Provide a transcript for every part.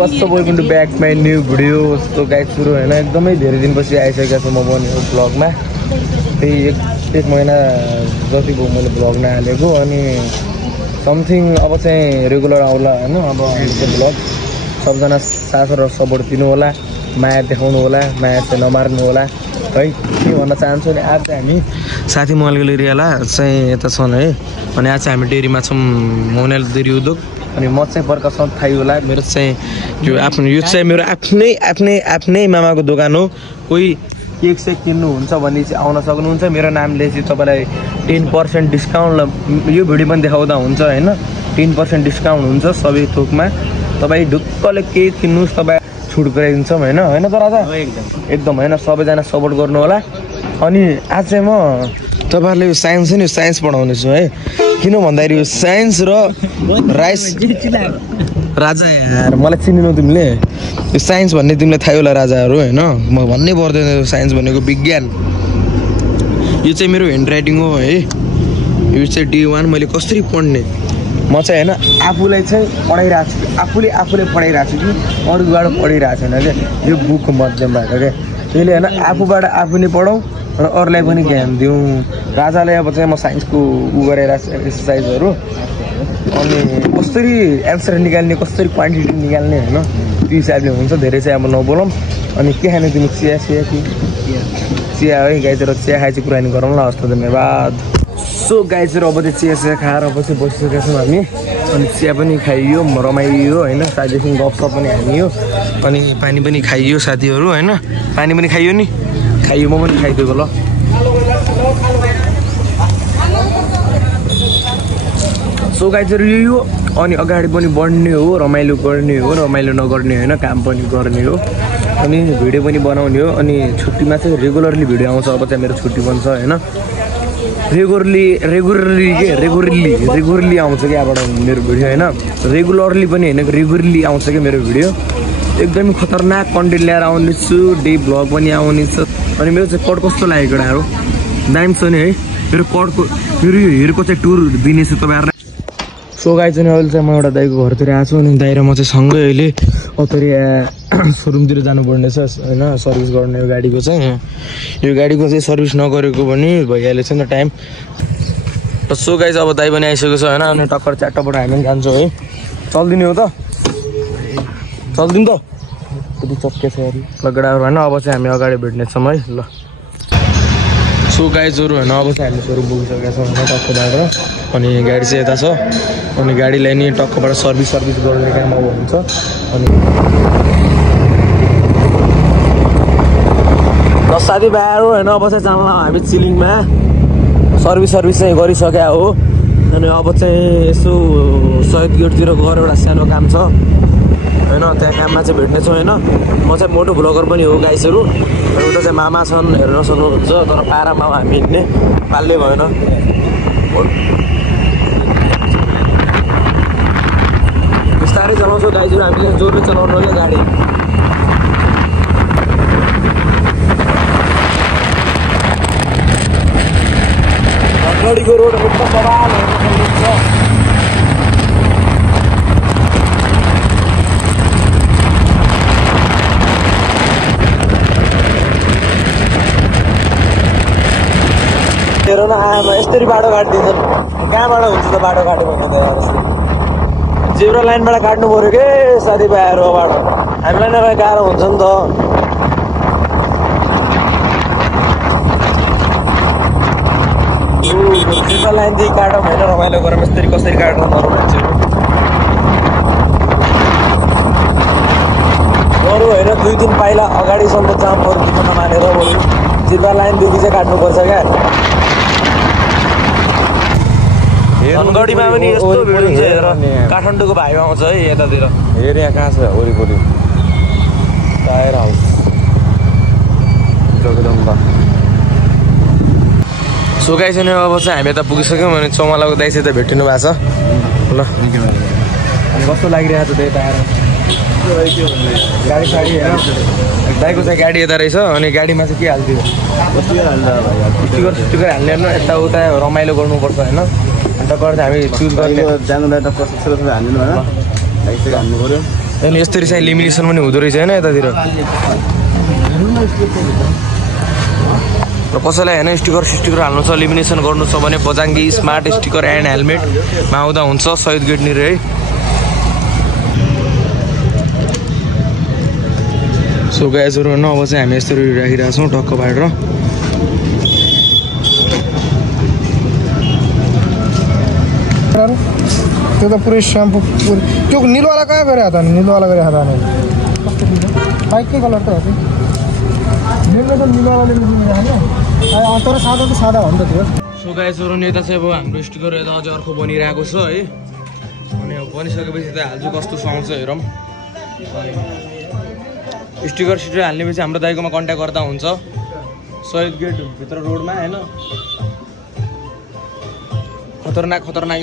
What's up welcome to back my new video. So guys सुरु हैन एकदमै धेरै दिनपछि आइसकेको छु म पनि यो ब्लगमा। त्यही एक महिना जति भयो मैले ब्लग नहालेको अनि समथिङ अब चाहिँ रेगुलर आउला हैन। अब यो ब्लग सबजना साथ र सपोर्ट दिनु होला, माया देखाउनु होला, माया चाहिँ नमार्नु होला है। के भन्न चाहन्छु नि आज चाहिँ हामी साथी मलगले रियाला चाहिँ यता छन् है। अनि आज चाहिँ हामी डेरीमा छौँ, मोनेल डेरी उद्योग। अनि म चाहिँ प्रकाश थाहै होला, मेरो चाहिँ यो आफ्नो यो चाहिँ मेरो आफ्नै मामाको दोकान हो। कोही केक सेक किन्नुहुन्छ भने चाहिँ आउन सक्नुहुन्छ। मेरो नामले चाहिँ तपाईँलाई 10% डिस्काउन्ट यो भिडियो पनि देखाउँदा हुन्छ हैन। 10% डिस्काउन्ट हुन्छ सबै थोकमा। तपाईँ ढुक्कले केक किन्नुहोस्, तपाईँ छुट गराइदिन्छौँ हैन हैन त राजा? एकदम हैन, सबैजना सपोर्ट गर्नु होला। अनि आज चाहिँ म तपाईँहरूले यो साइन्स नि साइन्स पढाउने छु है। किन भन्दाखेरि यो साइन्स र राइस राजा यार मलाई चिनिनौ तिमीले? यो साइन्स भन्ने तिमीलाई थाहै होला राजाहरू हैन। म भन्नै पर्दैन साइन्स भनेको विज्ञान। यो चाहिँ मेरो ह्यान्ड राइटिङ हो है। यो चाहिँ डे 1 मैले कसरी पढ्ने म चाहिँ हैन आफूलाई चाहिँ पढाइरहेको छु, आफूले पढाइरहेको छु कि अरूबाट पढिरहेको छैन क्या। यो बुकको माध्यमबाट क्या। त्यसले हैन आफूबाट आफू नै पढौँ र अरूलाई पनि ज्ञान दिउँ। राजाले अब चाहिँ म साइन्सको गरिरहेको छु एक्सर्साइजहरू। अनि कसरी एन्सर निकाल्ने, कसरी क्वान्टिटी निकाल्ने हैन, त्यो हिसाबले हुन्छ। धेरै चाहिँ अब नबोलौँ। अनि के खाने तिमी? चिया है गाइजहरू, चिया खाए चाहिँ कुरानी गरौँ ल। हस् त धन्यवाद। सो गाइजहरू अब चाहिँ चिया खाएर अब चाहिँ बसिसकेका छौँ हामी। अनि चिया पनि खाइयो, रमाइयो होइन, साथीहरूसँग गफसप पनि हानियो। अनि पानी पनि खाइयो साथीहरू होइन। पानी पनि खाइयो नि, खाइयो म पनि खाइदिएको ल। सो गाइजहरू यो अनि अगाडि पनि बढ्ने हो, रमाइलो गर्ने हो, रमाइलो नगर्ने होइन, काम पनि गर्ने हो। अनि भिडियो पनि बनाउने हो। अनि छुट्टीमा चाहिँ रेगुलरली भिडियो आउँछ। अब चाहिँ मेरो छुट्टी पनि छ होइन। रेगुलरली आउँछ क्या यहाँबाट मेरो भिडियो होइन। रेगुलरली पनि होइन, रेगुलरली आउँछ क्या मेरो भिडियो। एकदमै खतरनाक कन्टेन्ट ल्याएर आउनेछु, डे भ्लग पनि आउनेछ। अनि मेरो चाहिँ कट कस्तो लागेको डाँडो दामी छ नि है। मेरो कटको मेरो यो हेयरको चाहिँ टुर दिनेछु तपाईँहरूलाई। सो गाइज चाहिँ अहिले चाहिँ म एउटा दाइको घरतिर आएको छु। अनि दाइ र म चाहिँ सँगै अहिले फेरि सोरुमतिर जानुपर्ने छ होइन, सर्भिस गर्ने यो गाडीको चाहिँ। यो गाडीको चाहिँ सर्भिस नगरेको पनि भइहालेको छैन टाइम। र सो गाइज अब दाइ पनि आइसकेको छ होइन। अनि टक्कर चारवटाबाट हामी पनि जान्छौँ है। चल्दिने हो त? चल्दिउँ त? कति चक्के छ यार लगडाहरू होइन। अब चाहिँ हामी अगाडि भेट्नेछौँ है ल। सो गाइजहरू होइन अब चाहिँ हामी सोरुम पुगिसकेका छौँ होइन टक्कबाट। अनि गाडी चाहिँ यता छ। अनि गाडीलाई नि टक्कबाट सर्भिस गर्ने काम अब हुन्छ। अनि ल साथीभाइहरू होइन अब चाहिँ जाँदा हामी चिलिङमा सर्भिस चाहिँ गरिसक्या हो। अनि अब चाहिँ यसो शहीद गेटतिर गएर एउटा सानो काम छ होइन, त्यहाँ काममा चाहिँ भेट्नेछौँ होइन। म चाहिँ मोटो भ्लगर पनि हो गाइसहरू। उता चाहिँ मामा छन्, हेर्न सक्नुहुन्छ। तर पारामा हामी हिँड्ने पाल्ने भएन। बिस्तारै चलाउँछौँ गाइजहरू, हामीले जोरले चलाउनु होला गाडी। अगाडिको रोड एकदम बवाल हेर्न सक्नुहुन्छ। हेर न आमा यसरी बाटो काटिदिन्छन्। कहाँबाट हुन्छ त बाटो काट्यो भने त यार? जेब्रा लाइनबाट काट्नु पऱ्यो के साथीभाइहरू। बाटो हामीलाई नभए गाह्रो हुन्छ नि त। जेब्रा लाइनदेखि काटौँ होइन, रमाइलो गरौँ। यसरी कसरी काट्नु नरौँ मान्छेहरू बरु होइन। 2 दिन पहिला अगाडिसम्म जाम पर्नु नमानेर बरु जेब्रा लाइनदेखि चाहिँ काट्नुपर्छ क्या। धनगढीमा पनि यस्तो भिड हुन्छ हेर। काठमाडौँको भाइमा आउँछ है यतातिर। हेर यहाँ कहाँ छ वरिपरि tyre house Jagadamba. So guys नि अब चाहिँ हामी यता पुगिसक्यौँ। अनि चौमालाको दाइ चाहिँ त भेटिनु भएको छ ल। अनि कस्तो लागिरहेको छ त्यही टायर गाडी साडी हेर। दाइको चाहिँ गाडी यता रहेछ। अनि गाडीमा चाहिँ के हाल्थ्यो? स्टिकर हाल्ने हेर्नु, यताउता रमाइलो गर्नुपर्छ होइन। टक्कर चाहिँ हामी चुज गर्ने जानु टक्कर हाल्नु होइन, हाल्नु पऱ्यो। अनि यसरी चाहिँ लेमिनेसन पनि हुँदो रहेछ होइन यतातिर र कसैलाई होइन स्टिकर हाल्नु छ लेमिनेसन गर्नु छ भने बजाङ्गी स्मार्ट स्टिकर एन्ड हेलमेटमा आउँदा हुन्छ शहीद गेटनिर है। सो गाइजहरु होइन अब चाहिँ हामी यसरी राखिरहेको छौँ टक्क बाँडेर। त्यो त पुरै स्याम्पू त्यो निलोवाला कहाँ गएर हात हाल्ने निलोवाला गएर हात हाल्ने बाइककै कलर त हो त्यो निलो त निलोवालाले होइन तर सादा त सादा हो नि त त्यो। सो गाइजहरु यता चाहिँ अब हाम्रो स्टिकर यता अझै अर्को बनिरहेको छ है अनि अब बनिसकेपछि त हाल्छु कस्तो सुहाउँछ हेरौँ। स्टिकर हाल्नेपछि हाम्रो दाइकोमा कन्ट्याक्ट गर्दा हुन्छ शहीद गेट भित्र रोडमा होइन। खतरनाक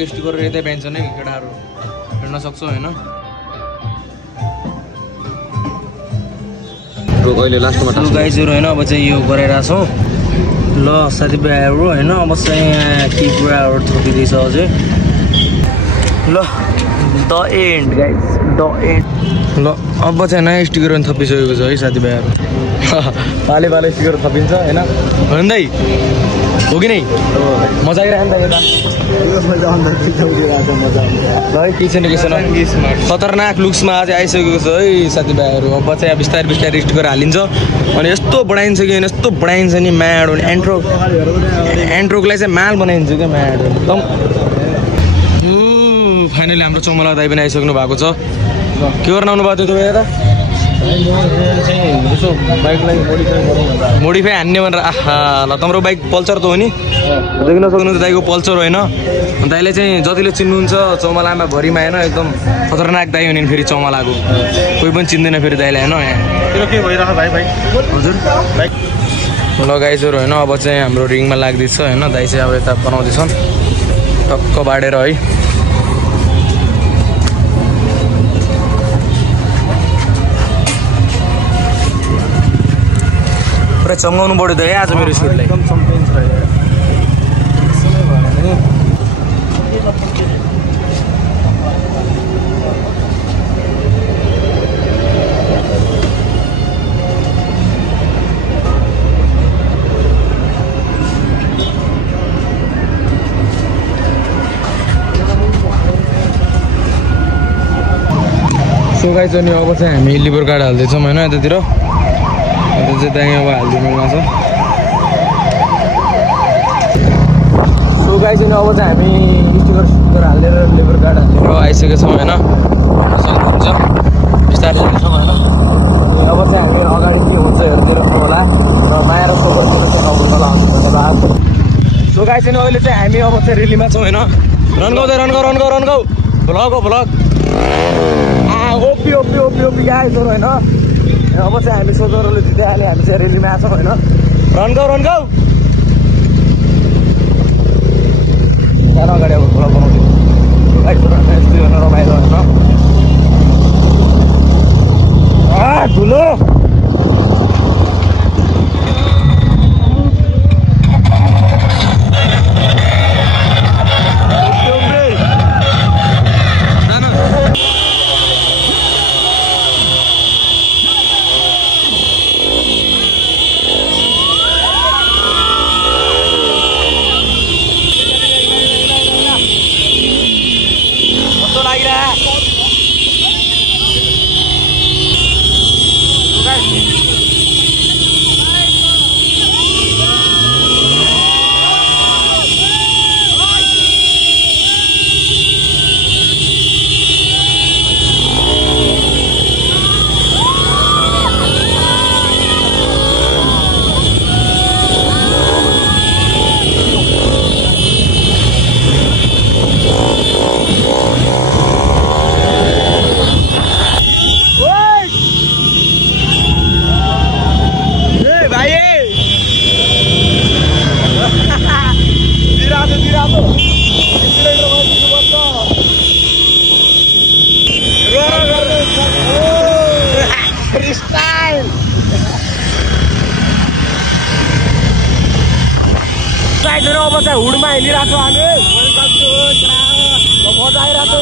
स्टिकर यतै पाइन्छ नि केटाहरू हेर्न सक्छौ होइन। अहिले लास्टमा गाइजहरु होइन अब चाहिँ यो गरिरहेछौँ ल साथीभाइहरू होइन। अब चाहिँ यहाँ के कुराहरू थपिँदैछ अझै ल the and guys the and ल अब चाहिँ नयाँ स्टिकर पनि थपिसकेको छ है साथीभाइहरू। पाले स्टिकर थपिन्छ होइन दाइ हो कि नै मजा आइरहेको नि त यता के छैन खतरनाक लुक्समा अझै आइसकेको छ है साथीभाइहरू। अब चाहिँ बिस्तारै स्टिकर हालिन्छ अनि यस्तो बढाइन्छ कि यस्तो बढाइन्छ नि म्याड एन्ट्रोकलाई चाहिँ माल बनाइन्छ क्या म्याड एकदम। फाइनली हाम्रो चौमला दाइ पनि आइसक्नु भएको छ। के गर्न आउनु भएको थियो तपाईँ यता बाइकलाई मोडिफाई हान्ने भनेर आहा ल तम्रो बाइक पल्सर त हो नि देख्न सक्नुहुन्छ दाइको पल्सर होइन। दाइले चाहिँ जतिले चिन्नुहुन्छ चौमलामा भरिमा होइन एकदम खतरनाक दाइ हो नि फेरि चौमलाको कोही पनि चिन्दैन फेरि दाइलाई होइन। यहाँ के भइरहेको भाइ हजुर बाइक ल गाइजहरु होइन अब चाहिँ हाम्रो रिङमा लाग्दैछ होइन। दाइ चाहिँ अब यता बनाउँदैछन् टक्क बाँडेर है। पुरै चम्काउनु पऱ्यो त है आज मेरो सुटलाई एकदम चम्काइन्छ। सो गाइज अनि अब चाहिँ हामी लिभर कार्ड हाल्दैछौँ होइन यतातिर चाहिँ दाइ अब हालिदिनुमा छ। सो गाइज अनि अब चाहिँ हामी स्टिकर हालेर लेबर कार्ड हालेर आइसकेको छौँ होइन सक्नुहुन्छ बिस्तारै जान्छौँ होइन। अब चाहिँ हामी अगाडि के हुन्छ हेरिदिनु होला र माया र सोबरतिर चाहिँ होला धन्यवाद। सो गाइज अनि अहिले चाहिँ हामी अब चाहिँ रेलीमा छौँ होइन। रन गाउ भ्लग ओपी गाइजहरु होइन। अब चाहिँ हामी सोझोहरूले जित्दै हाल्यो हामी चाहिँ रेलीमा आएको छौँ होइन। रन गाउ त्यहाँ अगाडि अब भ्लग बनाउँदै यस्तै भनेर रमाइलो होइन ठुलो हुडमा हिँडिरहेको हामी बजाइरहेको